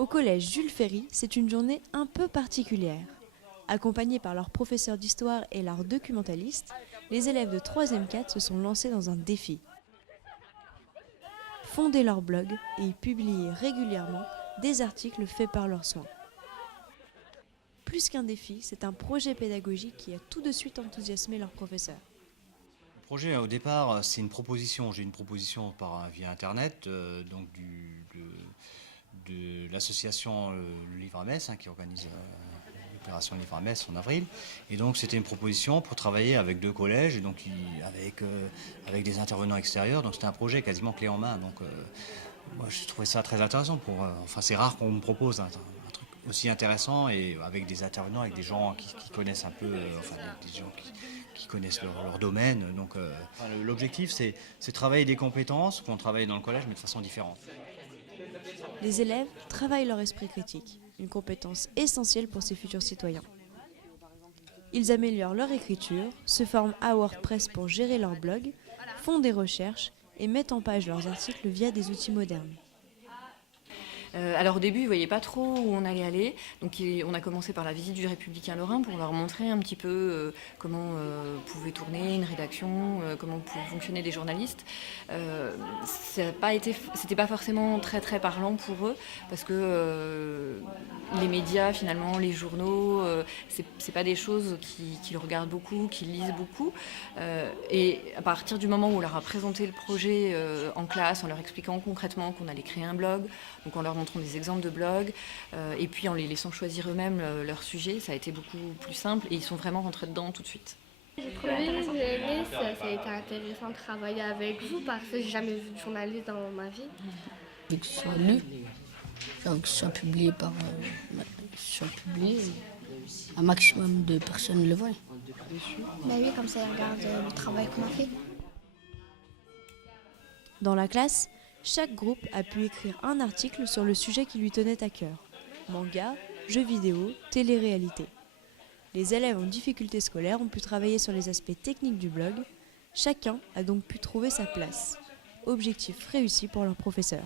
Au collège Jules Ferry, c'est une journée un peu particulière. Accompagnés par leur professeur d'histoire et leur documentaliste, les élèves de 3e 4 se sont lancés dans un défi. Fonder leur blog et y publier régulièrement des articles faits par leurs soins. Plus qu'un défi, c'est un projet pédagogique qui a tout de suite enthousiasmé leurs professeurs. Le projet, au départ, c'est une proposition. J'ai une proposition via Internet, de l'association Le Livre à Metz, qui organise l'opération Livre à Metz en avril. Et donc, c'était une proposition pour travailler avec 2 collèges, et donc avec des intervenants extérieurs. Donc, c'était un projet quasiment clé en main. Donc, moi, je trouvais ça très intéressant. C'est rare qu'on me propose un truc aussi intéressant et avec des intervenants, avec des gens qui connaissent un peu, des gens qui connaissent leur domaine. Donc, l'objectif, c'est travailler des compétences qu'on travaille dans le collège, mais de façon différente. Les élèves travaillent leur esprit critique, une compétence essentielle pour ces futurs citoyens. Ils améliorent leur écriture, se forment à WordPress pour gérer leur blog, font des recherches et mettent en page leurs articles via des outils modernes. Alors au début, ils ne voyaient pas trop où on allait aller. Donc on a commencé par la visite du Républicain Lorrain pour leur montrer un petit peu comment pouvait tourner une rédaction, comment pouvaient fonctionner des journalistes. C'était pas forcément très très parlant pour eux parce que les médias, finalement, les journaux, c'est pas des choses qu'ils regardent beaucoup, qu'ils lisent beaucoup. Et à partir du moment où on leur a présenté le projet en classe, en leur expliquant concrètement qu'on allait créer un blog, donc en leur montrant des exemples de blogs, et puis en les laissant choisir eux-mêmes leur sujet, ça a été beaucoup plus simple et ils sont vraiment rentrés dedans tout de suite. J'ai trouvé aimé, ça a été intéressant de travailler avec vous parce que j'ai jamais vu de journaliste dans ma vie. Et que ce soit lu, que ce soit publié un maximum de personnes le voient. Bah oui, comme ça ils regardent le travail qu'on a fait. Dans la classe, chaque groupe a pu écrire un article sur le sujet qui lui tenait à cœur. Manga, jeux vidéo, télé-réalité. Les élèves en difficulté scolaire ont pu travailler sur les aspects techniques du blog. Chacun a donc pu trouver sa place. Objectif réussi pour leur professeur.